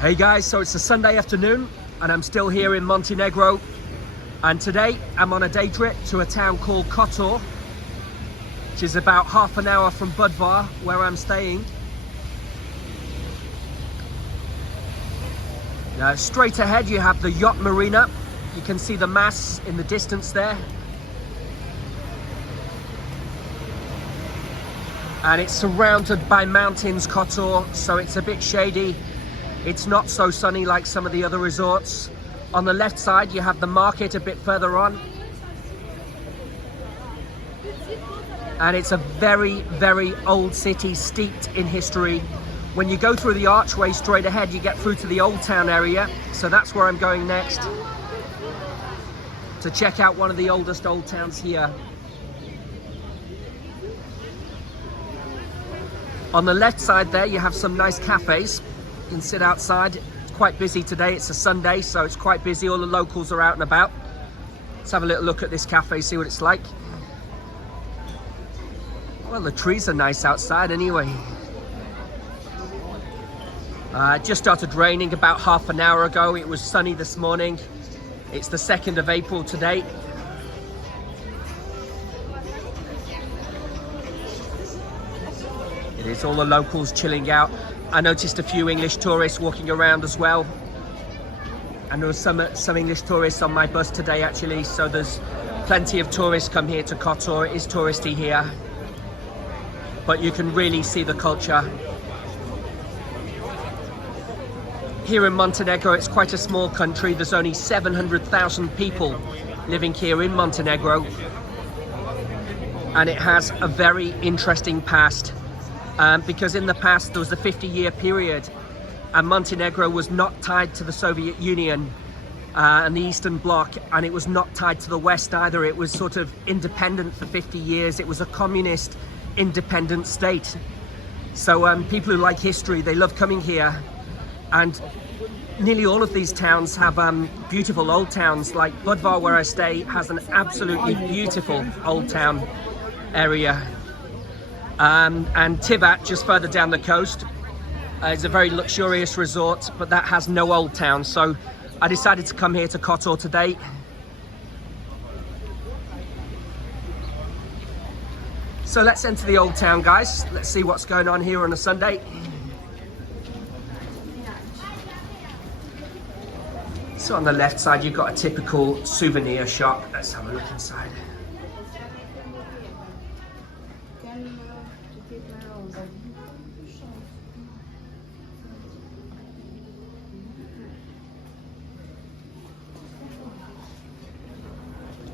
Hey guys, so it's a Sunday afternoon and I'm still here in Montenegro, and today I'm on a day trip to a town called Kotor, which is about half an hour from Budvar where I'm staying. Now, straight ahead you have the yacht marina. You can see the masts in the distance there. And it's surrounded by mountains, Kotor, so it's a bit shady. It's not so sunny like some of the other resorts. On the left side, you have the market a bit further on. And it's a very, very old city steeped in history. When you go through the archway straight ahead, you get through to the Old Town area. So that's where I'm going next, to check out one of the oldest old towns here. On the left side there, you have some nice cafes. You can sit outside. It's quite busy today. It's a Sunday, so it's quite busy. All the locals are out and about. Let's have a little look at this cafe, see what it's like. Well, the trees are nice outside anyway. It just started raining about half an hour ago. It was sunny this morning. It's the 2nd of April today. It is all the locals chilling out. I noticed a few English tourists walking around as well. And there was some English tourists on my bus today actually, so there's plenty of tourists come here to Kotor. It is touristy here, but you can really see the culture. Here in Montenegro, it's quite a small country. There's only 700,000 people living here in Montenegro, and it has a very interesting past. Because in the past there was a 50-year period and Montenegro was not tied to the Soviet Union and the Eastern Bloc, and it was not tied to the West either. It was sort of independent for 50 years. It was a communist independent state. So people who like history, they love coming here, and nearly all of these towns have beautiful old towns. Like Budvar, where I stay, has an absolutely beautiful old town area. And Tivat, just further down the coast, is a very luxurious resort, but that has no old town. So I decided to come here to Kotor today. So let's enter the old town, guys. Let's see what's going on here on a Sunday. So on the left side, you've got a typical souvenir shop. Let's have a look inside.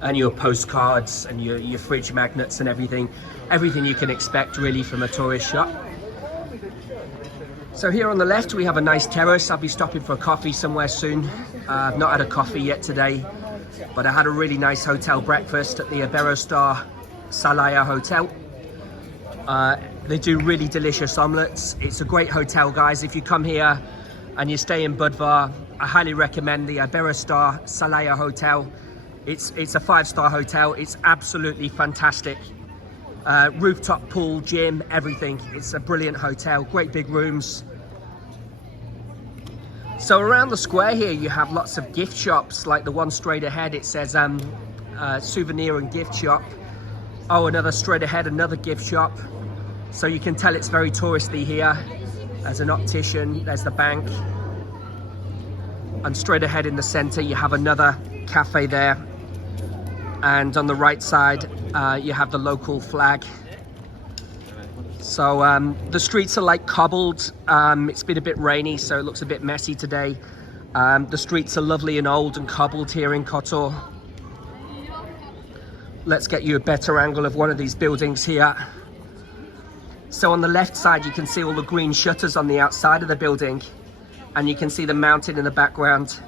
And your postcards and your fridge magnets and everything you can expect really from a tourist shop. So here on the left we have a nice terrace. I'll be stopping for a coffee somewhere soon. I've not had a coffee yet today, but I had a really nice hotel breakfast at the Iberostar Salaya Hotel. They do really delicious omelets. It's a great hotel, guys. If you come here and you stay in Budvar, I highly recommend the Iberostar Salaya Hotel. It's a 5-star hotel. It's absolutely fantastic. Rooftop pool, gym, everything. It's a brilliant hotel, great big rooms. So around the square here you have lots of gift shops, like the one straight ahead. It says souvenir and gift shop. Oh, another straight ahead, another gift shop. So you can tell it's very touristy here. There's an optician, there's the bank. And straight ahead in the center you have another cafe there. And on the right side you have the local flag. So the streets are like cobbled. It's been a bit rainy, so it looks a bit messy today. The streets are lovely and old and cobbled here in Kotor. Let's get you a better angle of one of these buildings here. So on the left side you can see all the green shutters on the outside of the building, and you can see the mountain in the background.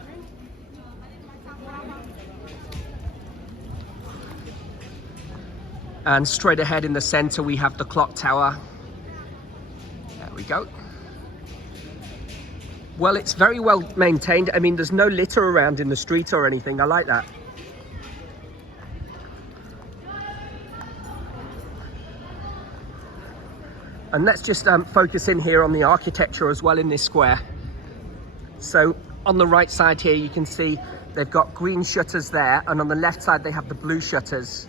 And straight ahead in the center we have the clock tower. There we go. Well, it's very well maintained. I mean, there's no litter around in the street or anything. I like that. And let's just focus in here on the architecture as well in this square. So on the right side here, you can see they've got green shutters there, and on the left side they have the blue shutters,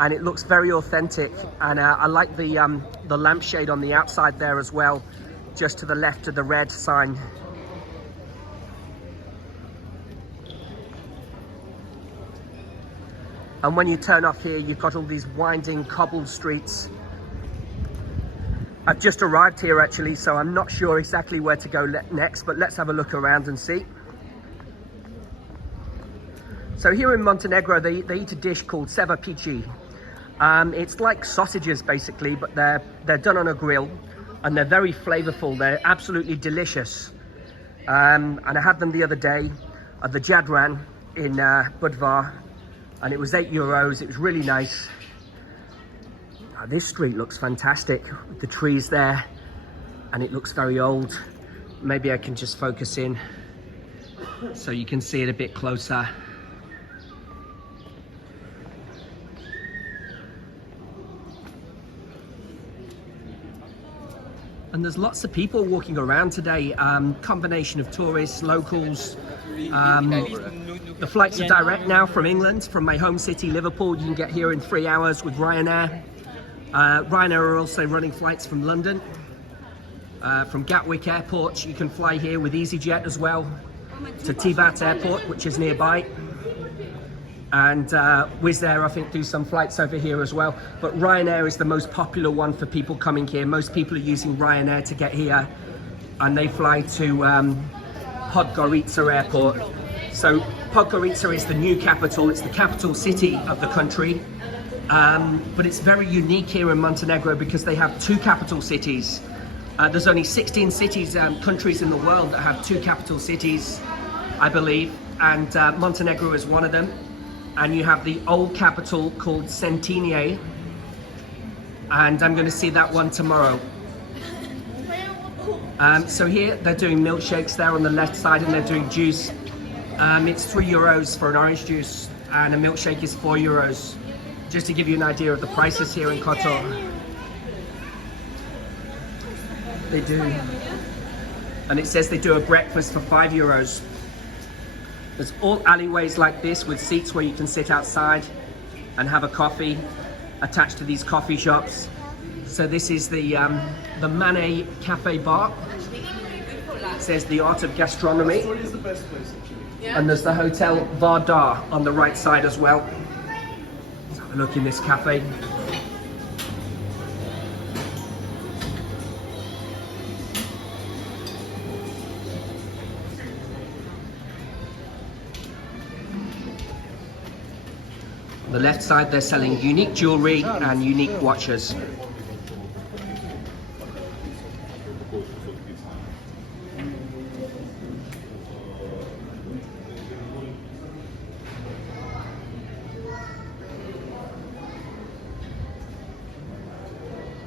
and it looks very authentic. And I like the lampshade on the outside there as well, just to the left of the red sign. And when you turn off here, you've got all these winding cobbled streets. I've just arrived here actually, so I'm not sure exactly where to go next, but let's have a look around and see. So here in Montenegro, they eat a dish called cevapici. It's like sausages basically, but they're done on a grill, and they're very flavorful. They're absolutely delicious. And I had them the other day at the Jadran in Budvar, and it was €8. It was really nice. This street looks fantastic with the trees there, and it looks very old. Maybe I can just focus in so you can see it a bit closer. And there's lots of people walking around today, combination of tourists, locals. The flights are direct now from England, from my home city, Liverpool. You can get here in 3 hours with Ryanair. Ryanair are also running flights from London. From Gatwick Airport, you can fly here with EasyJet as well to Tivat Airport, which is nearby. And Wizz Air, I think, do some flights over here as well. But Ryanair is the most popular one for people coming here. Most people are using Ryanair to get here, and they fly to Podgorica Airport. So Podgorica is the new capital. It's the capital city of the country. But it's very unique here in Montenegro because they have 2 capital cities. There's only 16 cities, countries in the world that have 2 capital cities, I believe, and Montenegro is one of them. And you have the old capital called Centenje, and I'm going to see that one tomorrow. So here they're doing milkshakes there on the left side, and they're doing juice. It's €3 for an orange juice, and a milkshake is €4. Just to give you an idea of the prices here in Kotor. They do. And it says they do a breakfast for €5. There's all alleyways like this with seats where you can sit outside and have a coffee attached to these coffee shops. So this is the Mane Cafe Bar. It says the art of gastronomy. And there's the Hotel Vardar on the right side as well. Let's have a look in this cafe. On the left side, they're selling unique jewelry and unique watches.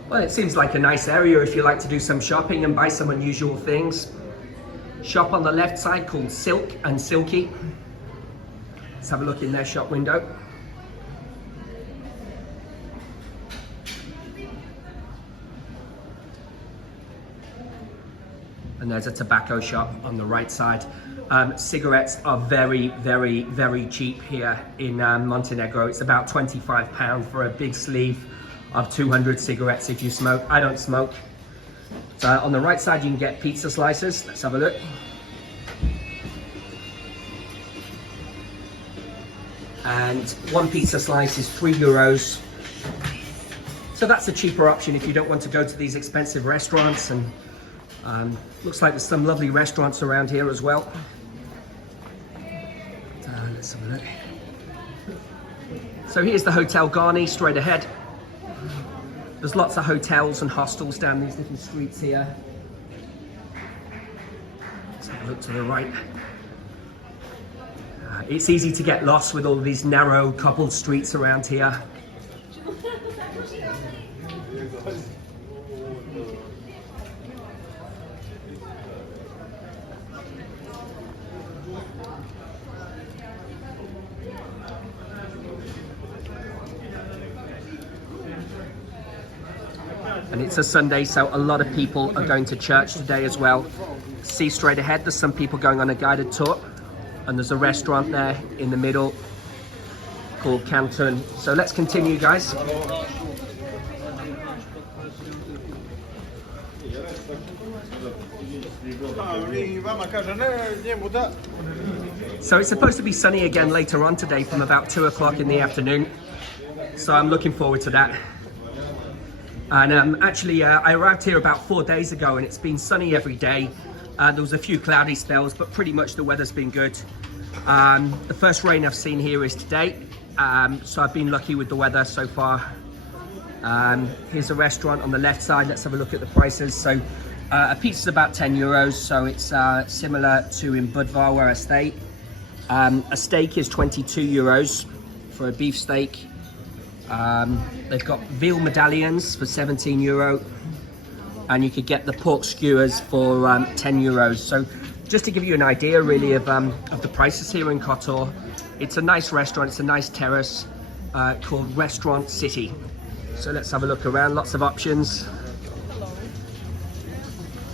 Well, it seems like a nice area if you like to do some shopping and buy some unusual things. Shop on the left side called Silk and Silky. Let's have a look in their shop window. And there's a tobacco shop on the right side. Cigarettes are very, very, very cheap here in Montenegro. It's about £25 for a big sleeve of 200 cigarettes if you smoke. I don't smoke. So on the right side you can get pizza slices. Let's have a look. And one pizza slice is €3. So that's a cheaper option if you don't want to go to these expensive restaurants. And looks like there's some lovely restaurants around here as well. Let's have a look. So here's the Hotel Garni straight ahead. There's lots of hotels and hostels down these different streets here. Let's have a look to the right. It's easy to get lost with all of these narrow cobbled streets around here. And it's a Sunday, so a lot of people are going to church today as well. See straight ahead, there's some people going on a guided tour, and there's a restaurant there in the middle called Canton. So let's continue, guys. So it's supposed to be sunny again later on today from about 2 o'clock in the afternoon. So I'm looking forward to that. And actually, I arrived here about 4 days ago and it's been sunny every day. There was a few cloudy spells, but pretty much the weather's been good. The first rain I've seen here is today. So I've been lucky with the weather so far. Here's a restaurant on the left side. Let's have a look at the prices. So a pizza is about 10 euros. So it's similar to in Budvar where I stay. A steak is 22 euros for a beef steak. They've got veal medallions for 17 euro. And you could get the pork skewers for 10 euros. So just to give you an idea really of the prices here in Kotor, it's a nice restaurant, it's a nice terrace called Restaurant City. So let's have a look around, lots of options.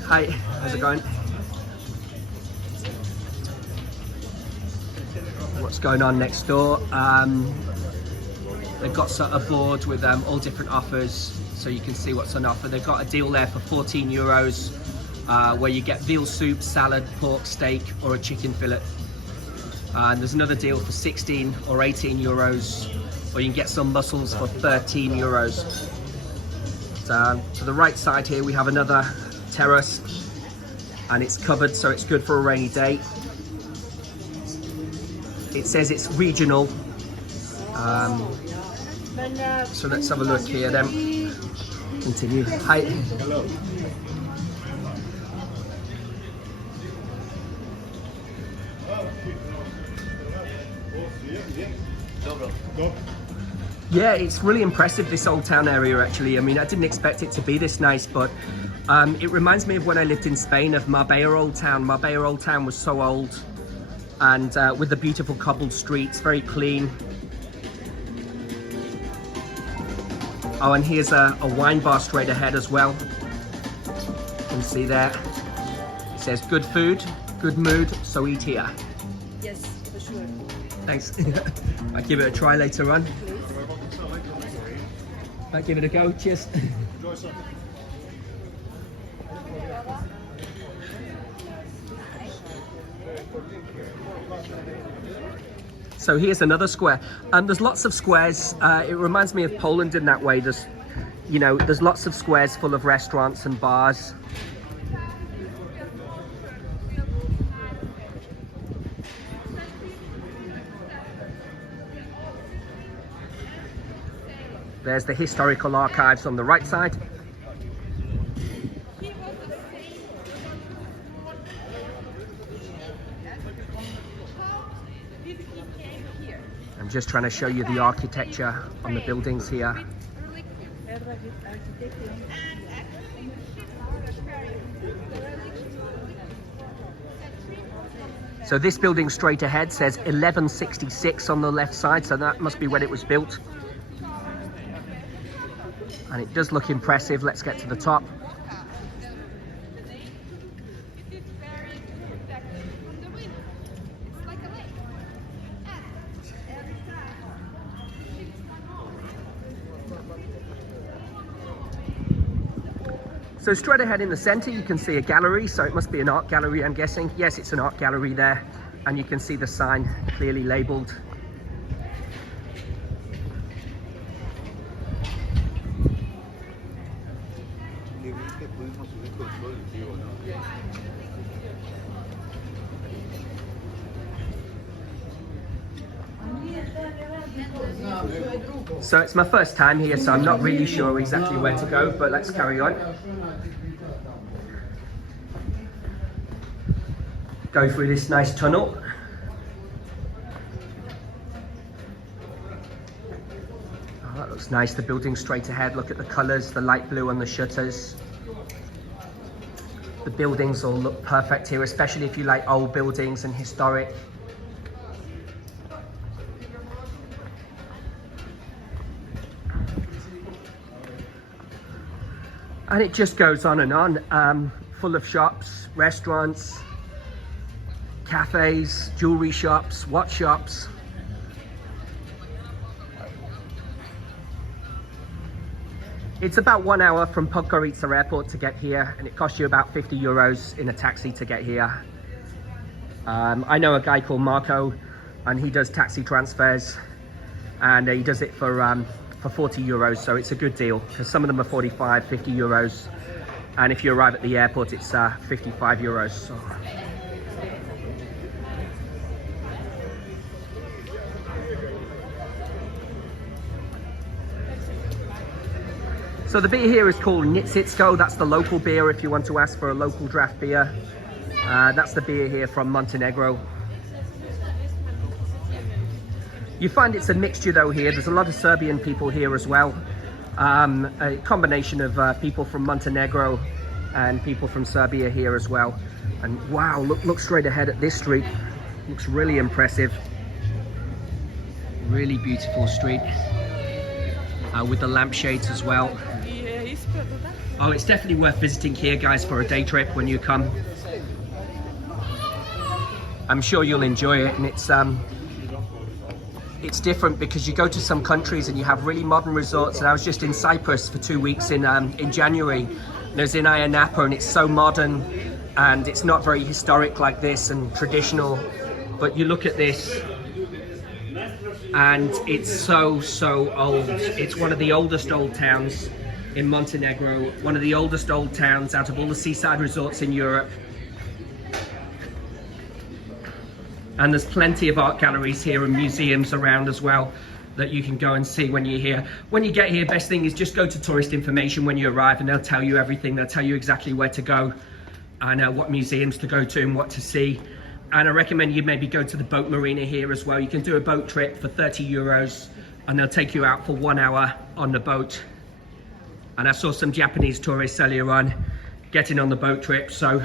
Hi, how's it going? What's going on next door? They've got sort of boards with all different offers, so you can see what's on offer. They've got a deal there for 14 euros where you get veal soup, salad, pork, steak, or a chicken fillet. And there's another deal for 16 or 18 euros, or you can get some mussels for 13 euros. So, to the right side here, we have another terrace, and it's covered, so it's good for a rainy day. It says it's regional. So let's have a look here then. Continue. Hi. Hello. Yeah, it's really impressive, this Old Town area actually. I mean, I didn't expect it to be this nice, but it reminds me of when I lived in Spain, of Marbella Old Town. Marbella Old Town was so old, and with the beautiful cobbled streets, very clean. Oh, and here's a wine bar straight ahead as well. You can see there. It says good food, good mood, so eat here. Yes, for sure. Thanks. I'll give it a try later on. I'll give it a go. Cheers. So here's another square. There's lots of squares. It reminds me of Poland in that way. There's lots of squares full of restaurants and bars. There's the historical archives on the right side. I'm just trying to show you the architecture on the buildings here. So this building straight ahead says 1166 on the left side, so that must be when it was built. And it does look impressive. Let's get to the top. So straight ahead in the center, you can see a gallery. So it must be an art gallery, I'm guessing. Yes, it's an art gallery there. And you can see the sign clearly labeled. So it's my first time here, so I'm not really sure exactly where to go, but let's carry on. Go through this nice tunnel. Oh, that looks nice, the building straight ahead. Look at the colours, the light blue on the shutters. The buildings all look perfect here, especially if you like old buildings and historic. And it just goes on and on, full of shops, restaurants, cafes, jewelry shops, watch shops. It's about 1 hour from Podgorica airport to get here, and it costs you about 50 euros in a taxi to get here. I know a guy called Marco, and he does taxi transfers, and he does it for 40 euros, so it's a good deal, because some of them are 45, 50 euros, and if you arrive at the airport, it's 55 euros. So the beer here is called Nitsitsko. That's the local beer if you want to ask for a local draft beer. That's the beer here from Montenegro. You find it's a mixture though here. There's a lot of Serbian people here as well. A combination of people from Montenegro and people from Serbia here as well. And wow, look straight ahead at this street. Looks really impressive. Really beautiful street. With the lampshades as well. Oh, it's definitely worth visiting here, guys, for a day trip when you come. I'm sure you'll enjoy it, and it's different because you go to some countries and you have really modern resorts. And I was just in Cyprus for 2 weeks in January. There's in Ayia Napa, and it's so modern, and it's not very historic like this and traditional. But you look at this, and it's so old. It's one of the oldest old towns in Montenegro, one of the oldest old towns out of all the seaside resorts in Europe. And there's plenty of art galleries here and museums around as well that you can go and see when you're here. When you get here, best thing is just go to tourist information when you arrive, and they'll tell you everything. They'll tell you exactly where to go and what museums to go to and what to see. And I recommend you maybe go to the boat marina here as well. You can do a boat trip for 30 euros and they'll take you out for 1 hour on the boat. And I saw some Japanese tourists earlier on getting on the boat trip. So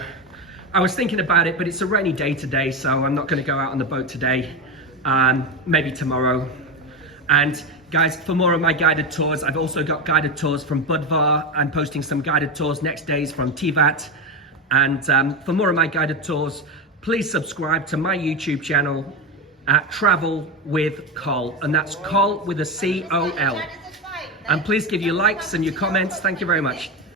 I was thinking about it, but it's a rainy day today, so I'm not going to go out on the boat today. Maybe tomorrow. And guys, for more of my guided tours, I've also got guided tours from Budvar. I'm posting some guided tours next days from Tivat. And for more of my guided tours, please subscribe to my YouTube channel at Travel with Col, and that's Col with a C-O-L. And please give your likes and your comments. Thank you very much.